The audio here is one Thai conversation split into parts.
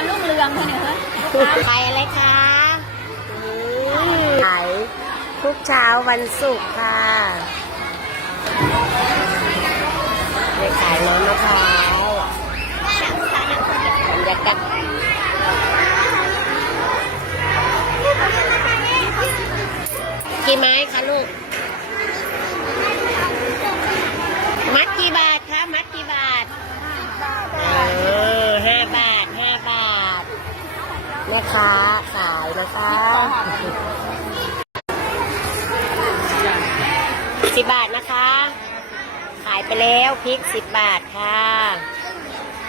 จะรุ่งเรืองเนี่ยเหรอขายอะไรคะขายทุกเช้าวันศุกร์ค่ะไปขายน้ำมะพร้าวบรรยากาศกี่ไม้คะลูก มัดกี่บาทคะ มัดกี่บาทเออห้าบาทห้าบาท แม่ค้าขายนะคะสิบบาทนะคะ ขายไปแล้วพริกสิบบาทค่ะ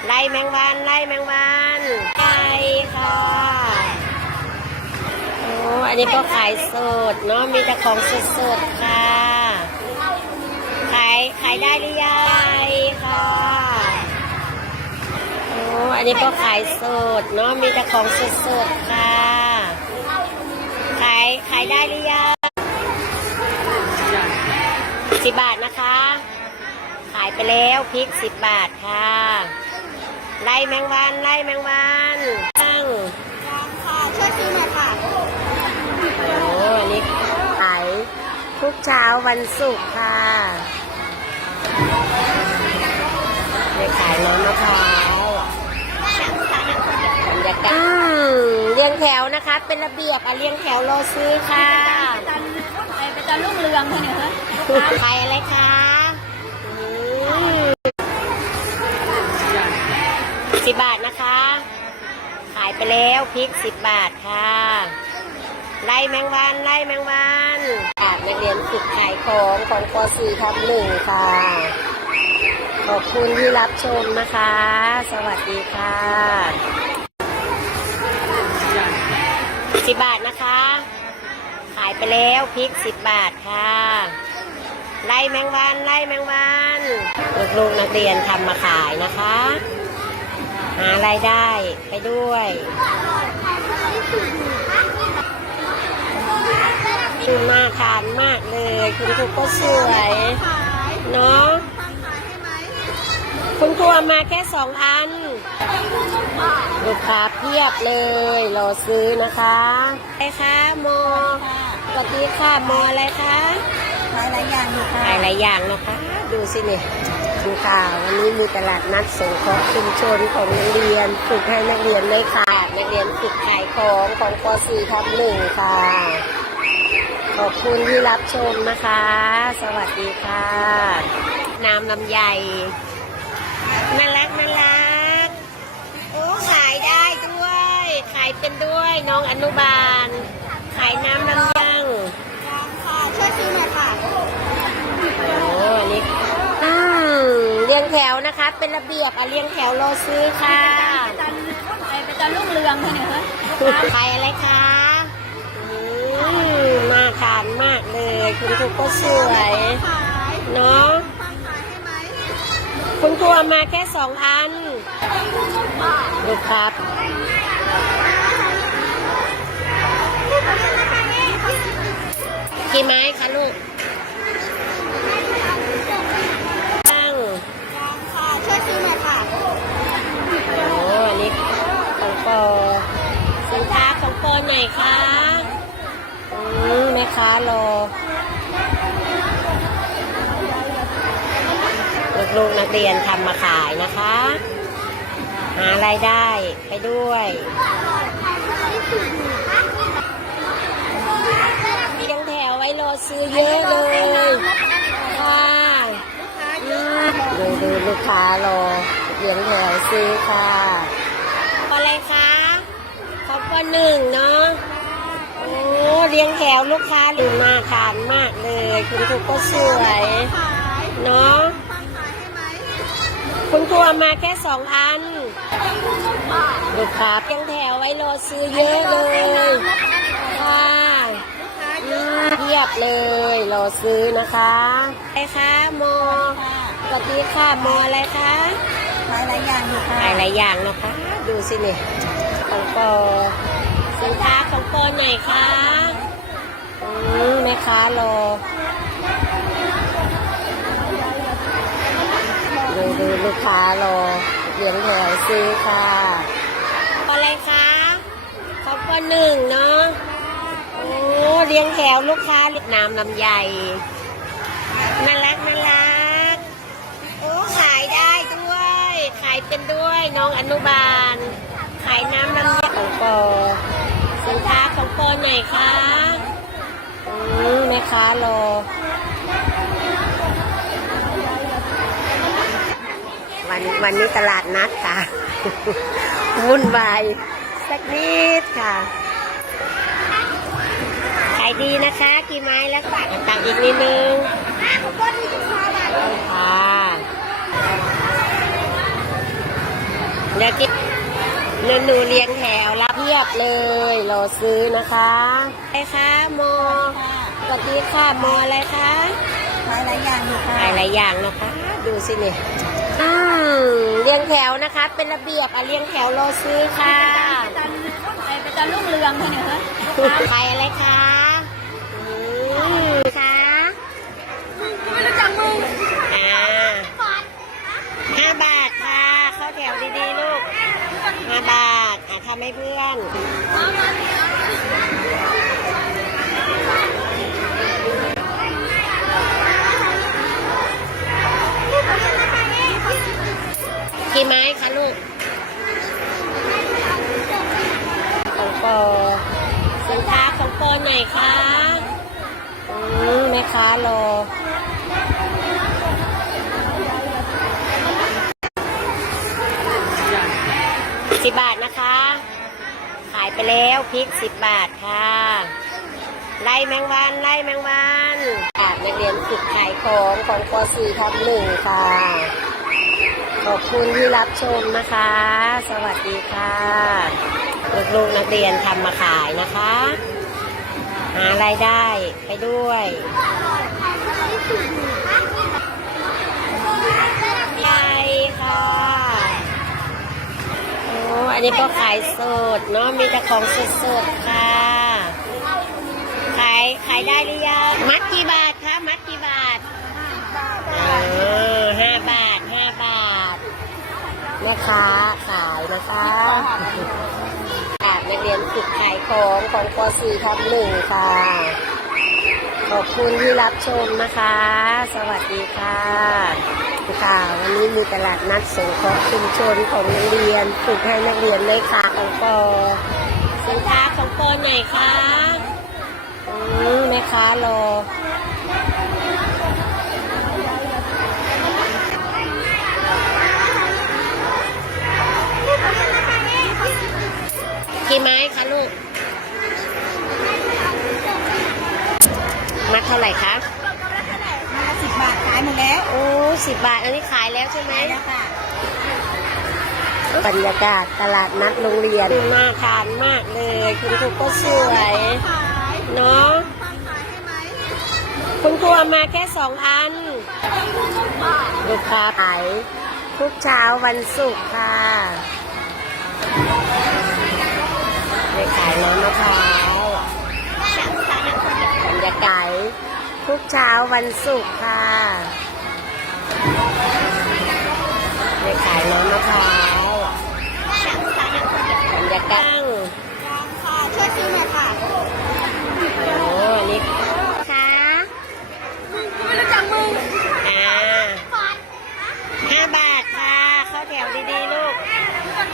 ไล่แมงวันไล่แมงวันไก่ค่ะโอ้อันนี้ก็ขายสดเนาะมีแต่ของสดๆค่ะ ขายขายได้หรือยังค่ะ โอ้อันนี้ก็ขายสดเนาะมีแต่ของสดสดๆค่ะ ขายขายได้หรือยังสิบบาทนะคะ ขายไปแล้วพริกสิบบาทค่ะ ไล่แมงวันไล่แมงวันตั้งค่ะช่วยซื้อหน่อยค่ะโอ้อันนี้ขายทุกเช้าวันศุกร์ค่ะไปขายน้ำมะพร้าวบรรยากาศ อืมเรียงแถวนะคะ เป็นระเบียบอะเรียงแถวรอซื้อค่ะไปจะรุ่งเรืองเนี่ยเหรอขายอะไรคะอืมสิบบาทนะคะ ขายไปแล้วพริกสิบบาทค่ะ ไล่แมงวันไล่แมงวันจากนักเรียนฝึกขายของของป .4 ทับหนึ่งค่ะ ขอบคุณที่รับชมนะคะ สวัสดีค่ะ สิบบาทนะคะ ขายไปแล้วพริกสิบบาทค่ะ ไล่แมงวันไล่แมงวันลูกๆนักเรียนทำมาขายนะคะ หารายได้ไปด้วยคุณมากทานมากเลย คุณครูก็สวยเนาะคุณครูมาแค่สองอัน ลูกค้าเพียบเลยรอซื้อนะคะอะไรคะโมสวัสดีค่ะโมอะไรคะหลายหลายอย่างอยู่ค่ะหลายหลายอย่างนะคะ ดูสิเนี่ยดูค่ะวันนี้มีตลาดนัดสงเคราะห์ชุมชนของนักเรียนฝึกให้นักเรียนได้ขายนักเรียนฝึกขายของของป .4 ทับหนึ่งค่ะ ขอบคุณที่รับชมนะคะ สวัสดีค่ะ น้ำลำไยน่ารักน่ารัก โอ้ขายได้ด้วย ขายเป็นด้วยน้องอนุบาล ขายน้ำลำยังค่ะช่วยซื้อหน่อยค่ะโอ้อันนี้อืมเรียงแถวนะคะ เป็นระเบียบอะเรียงแถวรอซื้อค่ะไปจะรุ่งเรืองเนี่ยเหรอขายอะไรคะอืมน่าทานมากเลย คุณครูก็สวยเนาะคุณครูเอามาแค่สองอันดูครับ กี่ไม้คะลูกตั้งค่ะช่วยซื้อหน่อยค่ะโอ้อันนี้ของปอสินค้าของปอไหนคะอืมแม่ค้ารอลูกๆนักเรียนทำมาขายนะคะ หารายได้ไปด้วยยังแถวไว้รอ ซื้อเยอะเลยค่ะดูดูลูกค้ารอเลี้ยงแถวซื้อค่ะอะไรคะขอบคุณหนึ่งเนาะโอ้เลี้ยงแถวลูกค้าดูน่าทานมากเลย คุณครูก็สวยเนาะคุณครูมาแค่สองอันลูกค้ายังแถวไว้รอซื้อเยอะเลยค่ะ เพียบเลยรอซื้อนะคะอะไรคะโมสวัสดีค่ะโมอะไรคะหลายหลายอย่างอยู่ค่ะหลายหลายอย่างนะคะ ดูสิเนี่ยของปอสินค้าของปอไหนคะอืมแม่ค้ารอดูดูลูกค้ารอเลี้ยงแถวซื้อค่ะอะไรเรียงแถวลูกค้าน้ำลำไยน่ารักน่ารักโอ้ขายได้ด้วย ขายเป็นด้วยน้องอนุบาล ขายน้ำลำไยของปอสินค้าของปอไหนคะอืมแม่ค้ารอวันวันนี้ตลาดนัดค่ะ วุ่นวายสักนิดค่ะายดีนะคะ กี่ไม้แล้วค่ะตักอีกนิดนึงค่ะเดี๋ยวกินหนูหนูเรียงแถวรับเพียบเลยรอซื้อนะคะอะไรคะโมสวัสดีค่ะโมอะไรคะขายหลายอย่างอยู่ค่ะขายหลายอย่างนะคะ ดูสิเนี่ยอืมเรียงแถวนะคะ เป็นระเบียบอะเรียงแถวรอซื้อค่ะจันไอเป็นจันรุ่งเรืองเท่านี้ฮะขายอะไรคะอื มคะไม่รู้จักมึงอ่าห้าบาทค่ะ เข้าแถวดีๆลูกห้าบาทอะทำให้เพื่อนกี่ไม้คะลูกของปอารอสิบบาทนะคะ ขายไปแล้วพริกสิบบาทค่ะ ไล่แมงวันไล่แมงวันค่ะนักเรียนฝึกขายของของป .4 ทับหนึ่งค่ะ ขอบคุณที่รับชมนะคะ สวัสดีค่ะ ลูกๆนักเรียนทำมาขายนะคะารายได้ไปด้วยใช่ค่ะโอ้อันนี้ก็ขายสดเนาะมีแต่ของสดสดๆค่ะ ขายขายได้หรือยังมัดกี่บาทคะมัดกี่บาทเออห้าบาทห้าบาทแม่ค้าขายนะคะ นักเรียนฝึกขายของของป .4 ทับหนึ่งค่ะ ขอบคุณที่รับชมนะคะ สวัสดีค่ะค่ะวันนี้มีตลาดนัดสงเคราะห์ชุมชนของโรงเรียน ฝึกให้นักเรียนได้ค่ะของปอสินค้าของปอไหนคะอืมแม่ค้ารอ กี่ไม้คะลูก มัดเท่าไหร่คะมาสิบบาทขายหมดแล้ว โอ้สิบบาท อันนี้ขายแล้วใช่ไหมขายแล้วค่ะบรรยากาศตลาดนัดโรงเรียนน่าทานมากเลย คุณครูก็สวยขายเนาะขายให้ไหมคุณครูเอามาแค่สองอันลูกค้าขายทุกเช้าวันศุกร์ค่ะ ไปขายน้ำมะพร้าวบรรยากาศทุกเช้าวันศุกร์ค่ะไปขายน้ำมะพร้าวบรรยากาศ ค่ะช่วยซื้อหน่อยค่ะ โอ้อันนี้ค่ะ ไม่รู้จักมึง อ่าห้าบาทค่ะ เข้าแถวดีๆลูก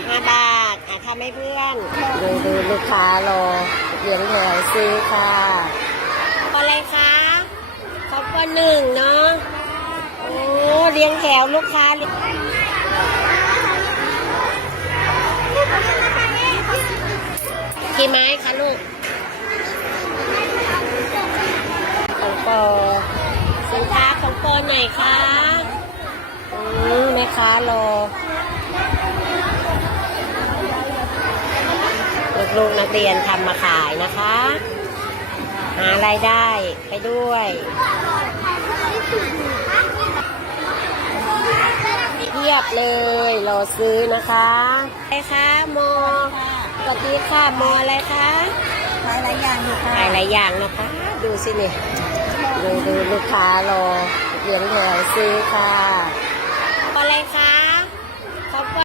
ห้าบาทอะทำให้เพื่อน ดูดูลูกค้า รอเรียงแถวซื้อค่ะอะไรคะขอบคุณหนึ่งเนาะโอ้เรียงแถวลูกค้ากี่ไม้คะลูกของปอสินค้าของปอไหนคะอืมแม่ค้ารอ ลูกๆนักเรียนทำมาขายนะคะ หารายได้ไปด้วยเทียบเลยรอซื้อนะคะอะไรคะโมสวัสดีค่ะโมอะไรคะขายหลายอย่างอยู่ค่ะขายหลายอย่างนะคะ ดูสิเนี่ยดูดูลูกค้ารอเรียงแถวซื้อค่ะ